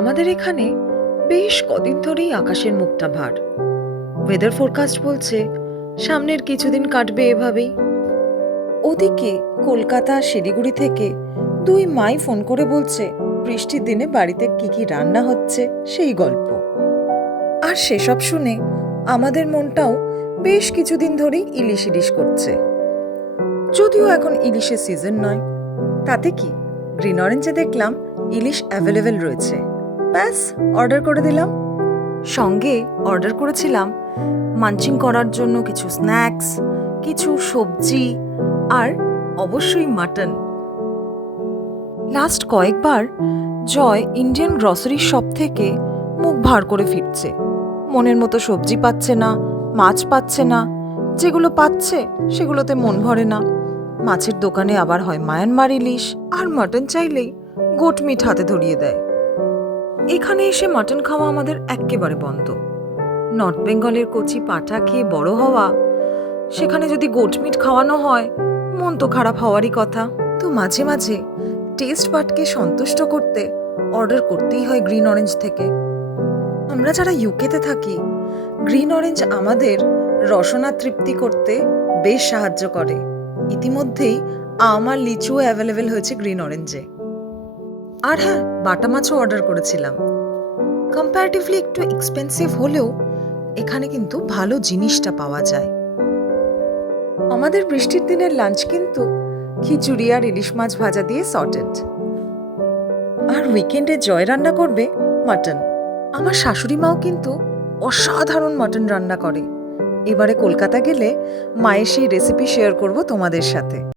আমাদের এখানে বেশ কদিন ধরেই আকাশের মুখটা ভার। ওয়েদার ফোরকাস্ট বলছে সামনের কিছুদিন কাটবে এভাবেই। ওদিকে কলকাতা শিলিগুড়ি থেকে দুই মাই ফোন করে বলছে বৃষ্টির দিনে বাড়িতে কি কি রান্না হচ্ছে সেই গল্প। আর সেসব শুনে আমাদের মনটাও বেশ কিছুদিন ধরেই ইলিশ ইলিশ করছে। যদিও এখন ইলিশের সিজন নয়, তাতে কি, গ্রিন অরেঞ্জে দেখলাম ইলিশ অ্যাভেলেবেল রয়েছে, ব্যাস অর্ডার করে দিলাম। সঙ্গে অর্ডার করেছিলাম মাঞ্চিং করার জন্য কিছু স্ন্যাক্স, কিছু সবজি আর অবশ্যই মাটন। লাস্ট কয়েকবার জয় ইন্ডিয়ান গ্রসারি শপ থেকে মুখ ভার করে ফিরছে। মনের মতো সবজি পাচ্ছে না, মাছ পাচ্ছে না, যেগুলো পাচ্ছে সেগুলোতে মন ভরে না। মাছের দোকানে আবার হয় মায়ানমার ইলিশ, আর মাটন চাইলেই গোট মিট হাতে ধরিয়ে দেয়। এখানে এসে মাটন খাওয়া আমাদের এক্কেবারে বন্ধ। নর্থ বেঙ্গলের কচি পাঠা খেয়ে বড় হওয়া, সেখানে যদি গোট মিট খাওয়ানো হয় মন তো খারাপ হওয়ারই কথা। তো মাঝে মাঝে টেস্ট বাডকে সন্তুষ্ট করতে অর্ডার করতেই হয় গ্রিন অরেঞ্জ থেকে। আমরা যারা ইউকেতে থাকি, গ্রিন অরেঞ্জ আমাদের রসনা তৃপ্তি করতে বেশ সাহায্য করে। ইতিমধ্যেই আম আর লিচুও অ্যাভেলেবেল হয়েছে গ্রিন অরেঞ্জে। আর হ্যাঁ, বাটা মাছও অর্ডার করেছিলাম। কম্পারেটিভলি একটু এক্সপেন্সিভ হলেও এখানে কিন্তু ভালো জিনিসটা পাওয়া যায়। আমাদের বৃষ্টির দিনের লাঞ্চ কিন্তু খিচুড়ি আর ইলিশ মাছ ভাজা দিয়ে সর্টেড। আর উইকেন্ডে জয় রান্না করবে মাটন। আমার শাশুড়ি মাও কিন্তু অসাধারণ মাটন রান্না করে। এবারে কলকাতা গেলে মায়ের সেই রেসিপি শেয়ার করব তোমাদের সাথে।